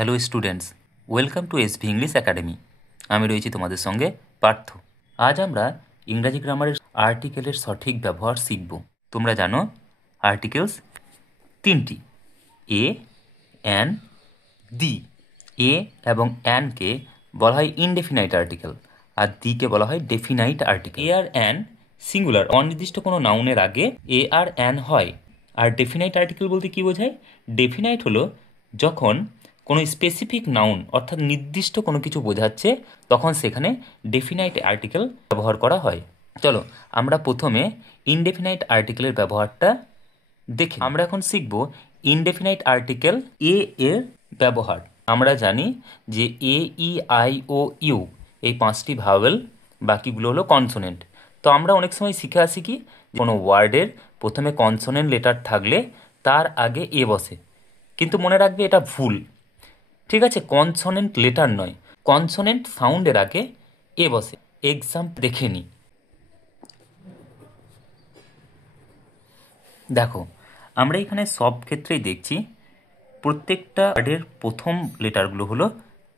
Hello students, welcome to SV English academy. আমি রয়েছি তোমাদের সঙ্গে পার্থ। আজ আমরা ইংরাজি গ্রামারের আর্টিকেলের সঠিক ব্যবহার শিখব। তোমরা জানো আর্টিকেলস তিনটি, এ, অ্যান, দি। এ এবং অ্যানকে বলা হয় ইনডেফিনাইট আর্টিকেল, আর দিকে বলা হয় ডেফিনাইট আর্টিকেল। এ আর অ্যান সিঙ্গুলার, অনির্দিষ্ট কোনো নাউনের আগে এ আর অ্যান হয়। আর ডেফিনাইট আর্টিকেল বলতে কী বোঝায়? ডেফিনাইট হলো যখন কোনো স্পেসিফিক নাউন অর্থাৎ নির্দিষ্ট কোনো কিছু বোঝাচ্ছে তখন সেখানে ডেফিনাইট আর্টিকেল ব্যবহার করা হয়। চলো আমরা প্রথমে ইনডেফিনাইট আর্টিকেলের ব্যবহারটা দেখি। আমরা এখন শিখব ইনডেফিনাইট আর্টিকেল এ এর ব্যবহার। আমরা জানি যে এ, ই, আই, ও, ইউ এই পাঁচটি ভাওয়েল, বাকিগুলো হলো কনসোনেন্ট। তো আমরা অনেক সময় শিখে আসি কি, কোনো ওয়ার্ডের প্রথমে কনসোনেন্ট লেটার থাকলে তার আগে এ বসে, কিন্তু মনে রাখবে এটা ভুল। ঠিক আছে, কনসোনেন্ট লেটার নয়, কনসোনেন্ট সাউন্ডের আগে এ বসে। এক্সাম্পল দেখে নিই। দেখো, আমরা এখানে সব ক্ষেত্রেই দেখছি প্রত্যেকটা ওয়ার্ডের প্রথম লেটারগুলো হলো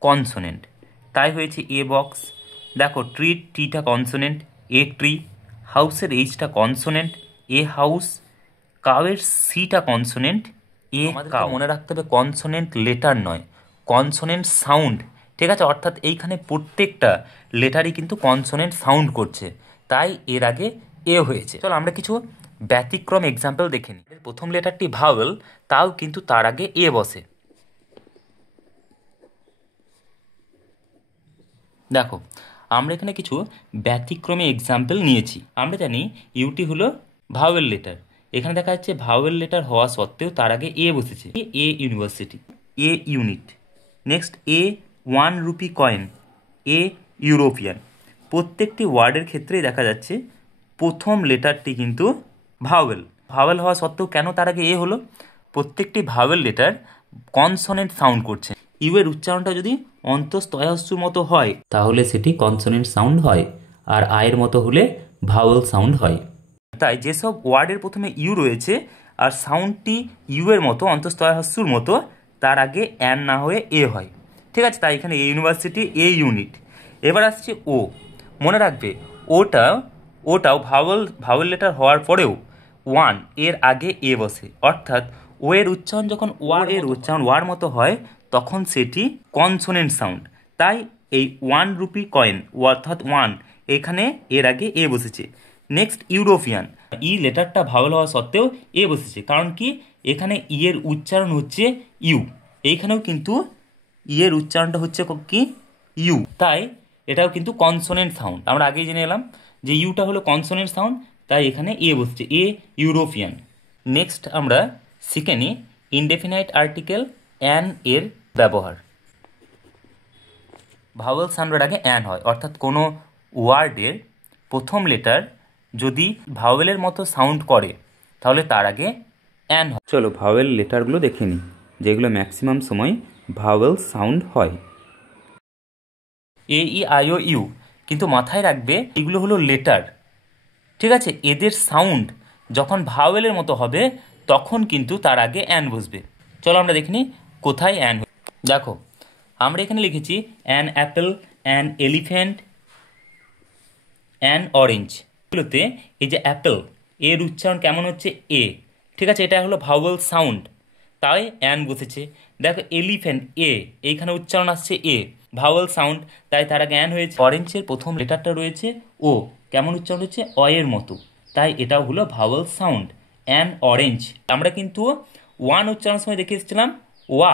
কনসোনেন্ট, তাই হয়েছে এ বক্স। দেখো, ট্রির টিটা কনসোনেন্ট, এ ট্রি। হাউসের এইচটা কনসোনেন্ট, এ হাউস। কাউয়ের সিটা কনসোনেন্ট, এ কাউ। মনে রাখতে হবে কনসোনেন্ট লেটার নয়, কনসোনেন্ট সাউন্ড। ঠিক আছে, অর্থাৎ এইখানে প্রত্যেকটা লেটারই কিন্তু কনসোনেন্ট সাউন্ড করছে, তাই এর আগে এ হয়েছে। চলো আমরা কিছু ব্যতিক্রম এক্সাম্পল দেখে নিই। প্রথম লেটারটি ভাওয়েল, তাও কিন্তু তার আগে এ বসে। দেখো, আমরা এখানে কিছু ব্যতিক্রমী এক্সাম্পল নিয়েছি। আমরা জানি ইউটি হলো ভাওয়েল লেটার, এখানে দেখা যাচ্ছে ভাওয়েল লেটার হওয়া সত্ত্বেও তার আগে এ বসেছে। A university, A unit. Next A 1 rupee coin, a European. প্রত্যেকটি ওয়ার্ডের ক্ষেত্রেই দেখা যাচ্ছে প্রথম লেটারটি কিন্তু ভাওয়েল। ভাওয়েল হওয়া সত্ত্বেও কেন তার আগে এ হলো? প্রত্যেকটি ভাওয়েল লেটার কনসোনেন্ট সাউন্ড করছে। ইউ এর উচ্চারণটা যদি অন্তঃস্থয়হস্যুর মতো হয় তাহলে সেটি কনসোনেন্ট সাউন্ড হয়, আর আয়ের মতো হলে ভাওয়েল সাউন্ড হয়। তাই যেসব ওয়ার্ডের প্রথমে ইউ রয়েছে আর সাউন্ডটি ইউ এর মতো অন্তঃস্থয়হস্যুর মতো, তার আগে অ্যান না হয়ে এ হয়। ঠিক আছে, তাই এখানে এ ইউনিভার্সিটি, এ ইউনিট। এবার আসছে ও। মনে রাখবে ওটাও ভাওয়েল লেটার হওয়ার পরেও 1 এর আগে এ বসে, অর্থাৎ ও এর উচ্চারণ যখন ওয়ার মতো হয় তখন সেটি কনসোনেন্ট সাউন্ড। তাই এই 1 রুপি কয়েন অর্থাৎ 1 এখানে এর আগে এ বসেছে। নেক্সট ইউরোপিয়ান, ই লেটারটা ভাওয়েল হওয়া সত্ত্বেও এ বসেছে, কারণ কি এখানে ই এর উচ্চারণ হচ্ছে ইউ, এইখানেও কিন্তু ই এর উচ্চারণটা হচ্ছে কি ইউ, তাই এটাও কিন্তু কনসোনেন্ট সাউন্ড। আমরা আগেই জেনে এলাম যে ইউটা হলো কনসোনেন্ট সাউন্ড, তাই এখানে এ বসছে, এ ইউরোপিয়ান। নেক্সট আমরা শিখে নিই ইনডেফিনাইট আর্টিকেল অ্যান এর ব্যবহার। ভাওয়েল সাউন্ডের আগে অ্যান হয়, অর্থাৎ কোনো ওয়ার্ডের প্রথম লেটার যদি ভাওয়েলের মতো সাউন্ড করে তাহলে তার আগে অ্যান হয়। চলো ভাওয়েল লেটারগুলো দেখে নিই, যেগুলো ম্যাক্সিমাম সময় ভাওয়েল সাউন্ড হয়। এ, ই, আই, ও, ইউ, কিন্তু মাথায় রাখবে এগুলো হলো লেটার। ঠিক আছে, এদের সাউন্ড যখন ভাওয়েলের মতো হবে তখন কিন্তু তার আগে অ্যান বসবে। চলো আমরা দেখে নিই কোথায় অ্যান। দেখো, আমরা এখানে লিখেছি an Apple, an elephant, an orange. এগুলোতে এই যে অ্যাপেল, এর উচ্চারণ কেমন হচ্ছে এ। ঠিক আছে, এটা হলো ভাওয়েল সাউন্ড, তাই অ্যান বসেছে। দেখো এলিফ্যান্ট, এ, এইখানে উচ্চারণ আসছে এ, ভাওয়েল সাউন্ড, তাই তার আগে অ্যান হয়েছে। অরেঞ্জের প্রথম লেটারটা রয়েছে ও, কেমন উচ্চারণ হচ্ছে অয়ের মতো, তাই এটাও হলো ভাওয়েল সাউন্ড, অ্যান অরেঞ্জ। আমরা কিন্তু ওয়ান উচ্চারণের সময় দেখে এসেছিলাম ওয়া,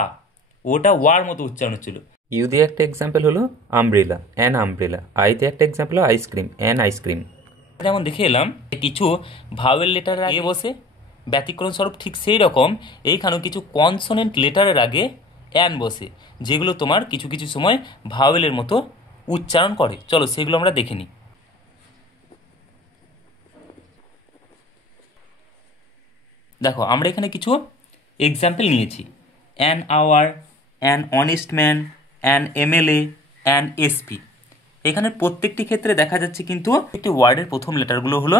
ওটা ওয়ার মতো উচ্চারণ হচ্ছিল। ইউ দিয়ে একটা এক্সাম্পল হলো আমব্রেলা, অ্যান আমব্রেলা। আই দিয়ে একটা এক্সাম্পল হলো আইসক্রিম, অ্যান আইসক্রিম। যেমন দেখে এলাম কিছু ভাওয়েল লেটার আগে বসে, ব্যতিক্রম স্বরূপ ঠিক সেই রকম এইখানেও কিছু কনসোনেন্ট লেটারের আগে অ্যান বসে, যেগুলো তোমার কিছু কিছু সময় ভাওয়েলের মতো উচ্চারণ করে। চলো সেগুলো আমরা দেখে নিই। দেখো, আমরা এখানে কিছু এক্সাম্পল নিয়েছি। An hour, an honest man, an MLA, an SP. এখানে প্রত্যেকটি ক্ষেত্রে দেখা যাচ্ছে কিন্তু একটি ওয়ার্ডের প্রথম লেটারগুলো হলো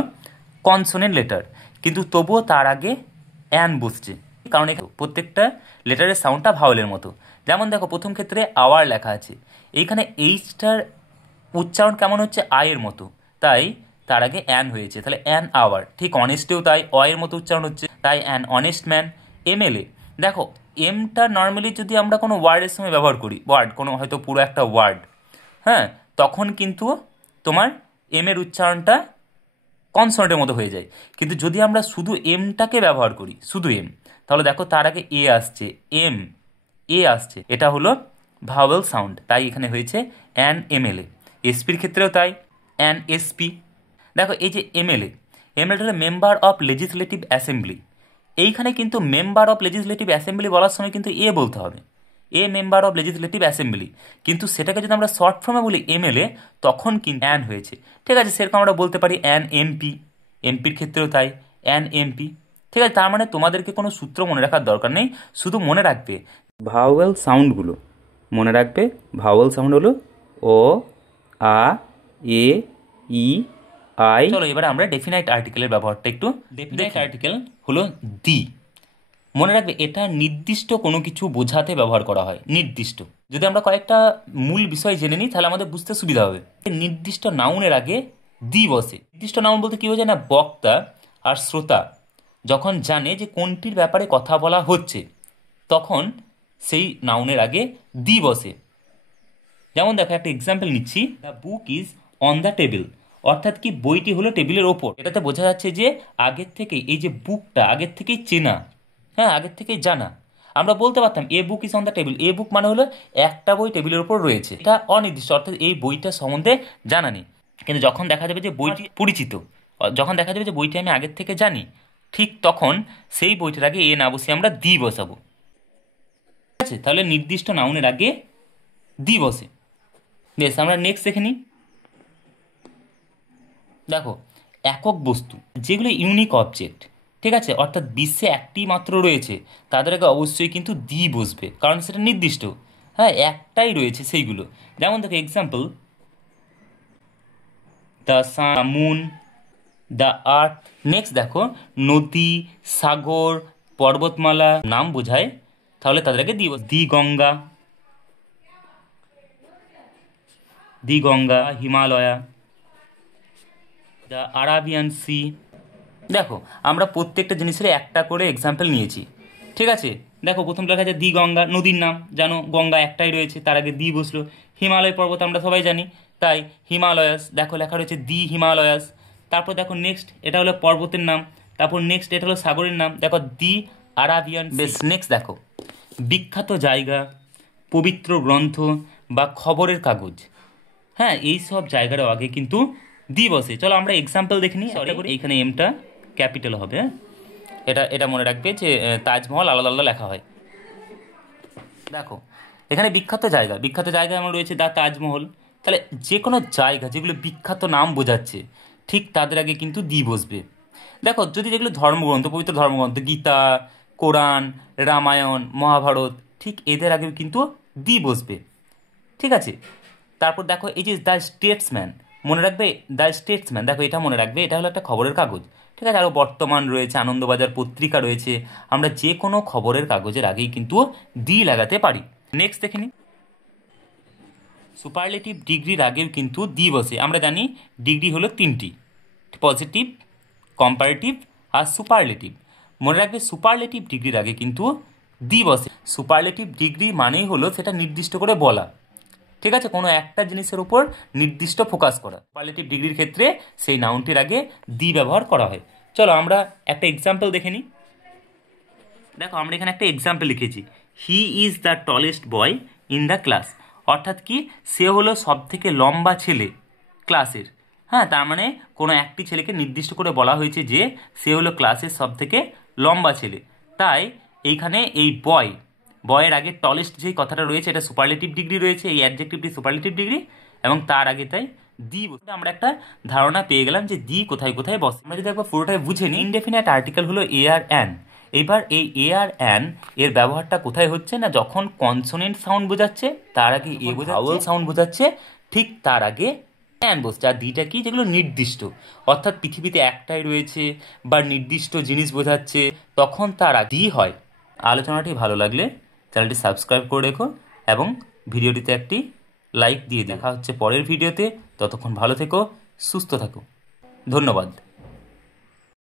কনসোনেন্ট লেটার, কিন্তু তবুও তার আগে অ্যান বসছে, কারণ এখানে প্রত্যেকটা লেটারের সাউন্ডটা ভাওয়েলের মতো। যেমন দেখো প্রথম ক্ষেত্রে আওয়ার লেখা আছে, এইখানে এইচটার উচ্চারণ কেমন হচ্ছে আয়ের মতো, তাই তার আগে অ্যান হয়েছে, তাহলে অ্যান আওয়ার। ঠিক অনেস্টেও তাই অয়ের মতো উচ্চারণ হচ্ছে, তাই অ্যান অনেস্ট ম্যান। এমএলএ দেখো এমটা নর্মালি যদি আমরা কোনো ওয়ার্ডের সময় ব্যবহার করি, ওয়ার্ড কোনো হয়তো পুরো একটা ওয়ার্ড, হ্যাঁ, তখন কিন্তু তোমার এম এর উচ্চারণটা কনসোনেন্টের মতো হয়ে যায়। কিন্তু যদি আমরা শুধু এমটাকে ব্যবহার করি, শুধু এম, তাহলে দেখো তার আগে এ আসছে, এম এ আসছে, এটা হলো ভাওয়েল সাউন্ড, তাই এখানে হয়েছে অ্যান এমএলএ। এসপির ক্ষেত্রেও তাই, অ্যান এসপি। দেখো এই যে এমএলএ, এমএলএ হলো মেম্বার অফ লেজিসলেটিভ অ্যাসেম্বলি। এইখানে কিন্তু মেম্বার অফ লেজিসলেটিভ অ্যাসেম্বলি বলার সময় কিন্তু এ বলতে হবে, a member of legislative assembly. কিন্তু সেটাকে যদি আমরা শর্ট ফর্মে বলি এমএলএ, তখন কিন্তু অ্যান হয়েছে। ঠিক আছে, সেরকম আমরা বলতে পারি অ্যান এমপি, এমপির ক্ষেত্রেও তাই অ্যান এমপি। ঠিক আছে, তার মানে তোমাদেরকে কোনো সূত্র মনে রাখার দরকার নেই, শুধু মনে রাখবে ভাওয়েল সাউন্ডগুলো মনে রাখবে। ভাওয়েল সাউন্ড হলো ও, আ, এ, ই, আই। চলো এবার আমরা ডেফিনাইট আর্টিকেলের ব্যবহারটা একটু। ডেফিনাইট আর্টিকেল হলো দি। মনে রাখবে এটা নির্দিষ্ট কোনো কিছু বোঝাতে ব্যবহার করা হয়, নির্দিষ্ট। যদি আমরা কয়েকটা মূল বিষয় জেনে নিই তাহলে আমাদের বুঝতে সুবিধা হবে। নির্দিষ্ট নাউনের আগে দি বসে। নির্দিষ্ট নাউন বলতে কি বোঝায় না, বক্তা আর শ্রোতা যখন জানে যে কোনটির ব্যাপারে কথা বলা হচ্ছে, তখন সেই নাউনের আগে দি বসে। যেমন দেখো একটা এক্সাম্পল নিচ্ছি, the book is on the table, অর্থাৎ কি বইটি হলো টেবিলের ওপর। এটাতে বোঝা যাচ্ছে যে আগের থেকে এই যে বুকটা আগের থেকেই চেনা, হ্যাঁ আগের থেকেই জানা। আমরা বলতে পারতাম a book is on the table, a book মানে হলো একটা বই টেবিলের উপর রয়েছে, এটা অনির্দিষ্ট, অর্থাৎ এই বইটা সম্বন্ধে জানা নেই। কিন্তু যখন দেখা যাবে যে বইটি পরিচিত, যখন দেখা যাবে যে বইটি আমি আগের থেকে জানি, ঠিক তখন সেই বইটার আগে এ না বসে আমরা দি বসাবো। ঠিক আছে, তাহলে নির্দিষ্ট নাউনের আগে দি বসে। বেশ, আমরা নেক্সট দেখে নিই। দেখো একক বস্তু যেগুলো ইউনিক অবজেক্ট, ঠিক আছে, অর্থাৎ বিশ্বে একটি মাত্র রয়েছে, তাদের আগে অবশ্যই কিন্তু দি বসবে, কারণ সেটা নির্দিষ্ট, হ্যাঁ একটাই রয়েছে সেইগুলো। যেমন দেখো example, the sun, moon, the earth. Next দেখো নদী, সাগর, পর্বতমালা নাম বোঝায়, তাহলে তাদের আগে the Ganga, the Ganga, Himalaya, the Arabian sea. দেখো আমরা প্রত্যেকটা জিনিসের একটা করে এক্সাম্পল নিয়েছি, ঠিক আছে। দেখো প্রথম লেখা আছে দি গঙ্গা, নদীর নাম জানো, গঙ্গা একটাই রয়েছে, তার আগে দি বসলো। হিমালয় পর্বত আমরা সবাই জানি, তাই হিমালয়াস, দেখো লেখা রয়েছে দি হিমালয়াস। তারপর দেখো নেক্সট, এটা হলো পর্বতের নাম। তারপর নেক্সট এটা হলো সাগরের নাম, দেখো দি আরাবিয়ান। বেশ, নেক্সট দেখো বিখ্যাত জায়গা, পবিত্র গ্রন্থ বা খবরের কাগজ, হ্যাঁ এই সব জায়গারও আগে কিন্তু দি বসে। চলো আমরা এক্সাম্পল দেখে নিই। সরি, এইখানে এমটা ক্যাপিটাল হবে, হ্যাঁ এটা এটা মনে রাখবে যে তাজমহল আলাদা আলাদা লেখা হয়। দেখো এখানে বিখ্যাত জায়গা, বিখ্যাত জায়গা এমন রয়েছে দ্য তাজমহল, তাহলে যে কোনো জায়গা যেগুলো বিখ্যাত নাম বোঝাচ্ছে, ঠিক তাদের আগে কিন্তু দি বসবে। দেখো যদি যেগুলো ধর্মগ্রন্থ, পবিত্র ধর্মগ্রন্থ, গীতা, কোরআন, রামায়ণ, মহাভারত, ঠিক এদের আগেও কিন্তু দি বসবে, ঠিক আছে। তারপর দেখো এই যে দ্য স্টেটসম্যান, মনে রাখবে দ্য স্টেটসম্যান, দেখো এটা মনে রাখবে, এটা হলো একটা খবরের কাগজ, ঠিক আছে। আরও বর্তমান রয়েছে, আনন্দবাজার পত্রিকা রয়েছে, আমরা যে কোনো খবরের কাগজের আগেই কিন্তু দি লাগাতে পারি। নেক্সট দেখে নিই, সুপারলেটিভ ডিগ্রির আগেও কিন্তু দি বসে। আমরা জানি ডিগ্রি হলো তিনটি, পজিটিভ, কম্পারেটিভ আর সুপারলেটিভ। মনে রাখবে সুপারলেটিভ ডিগ্রির আগে কিন্তু দি বসে। সুপারলেটিভ ডিগ্রি মানেই হলো সেটা নির্দিষ্ট করে বলা, ঠিক আছে, কোনো একটা জিনিসের উপর নির্দিষ্ট ফোকাস করা। সুপারলেটিভ ডিগ্রির ক্ষেত্রে সেই নাউনটির আগে দি ব্যবহার করা হয়। চলো আমরা একটা এক্সাম্পল দেখে নিই। দেখো আমরা এখানে একটা এক্সাম্পল লিখেছি, he is the tallest boy in the class, অর্থাৎ কি সে হলো সব থেকে লম্বা ছেলে ক্লাসের, হ্যাঁ তার মানে কোনো একটি ছেলেকে নির্দিষ্ট করে বলা হয়েছে যে সে হলো ক্লাসের সব থেকে লম্বা ছেলে, তাই এইখানে এই বয়, বয়ের আগে টলেস্ট যেই কথাটা রয়েছে এটা সুপারলেটিভ ডিগ্রি রয়েছে, এই অ্যাডজেক্টিভটি সুপারলেটিভ ডিগ্রি, এবং তার আগে তাই দি বসে। আমরা একটা ধারণা পেয়ে গেলাম যে দি কোথায় কোথায় বসে। আমরা যদি একবার পুরোটাই বুঝে নিই, ইনডেফিনাইট আর্টিকেল হলো এ আর অ্যান। এবার এই এ আর অ্যান এর ব্যবহারটা কোথায় হচ্ছে না, যখন কনসোনেন্ট সাউন্ড বোঝাচ্ছে তার আগে এ বোঝাচ্ছে, ভাওয়েল সাউন্ড বোঝাচ্ছে ঠিক তার আগে অ্যান বসছে। আর দিটা কি, যেগুলো নির্দিষ্ট, অর্থাৎ পৃথিবীতে একটাই রয়েছে বা নির্দিষ্ট জিনিস বোঝাচ্ছে, তখন তার আগে দি হয়। আলোচনাটি ভালো লাগলে চ্যানেলটি সাবস্ক্রাইব করে রেখো এবং ভিডিওটিতে একটি লাইক দিয়ে দেখা হচ্ছে পরের ভিডিওতে। ততক্ষণ ভালো থেকো, সুস্থ থাকো। ধন্যবাদ।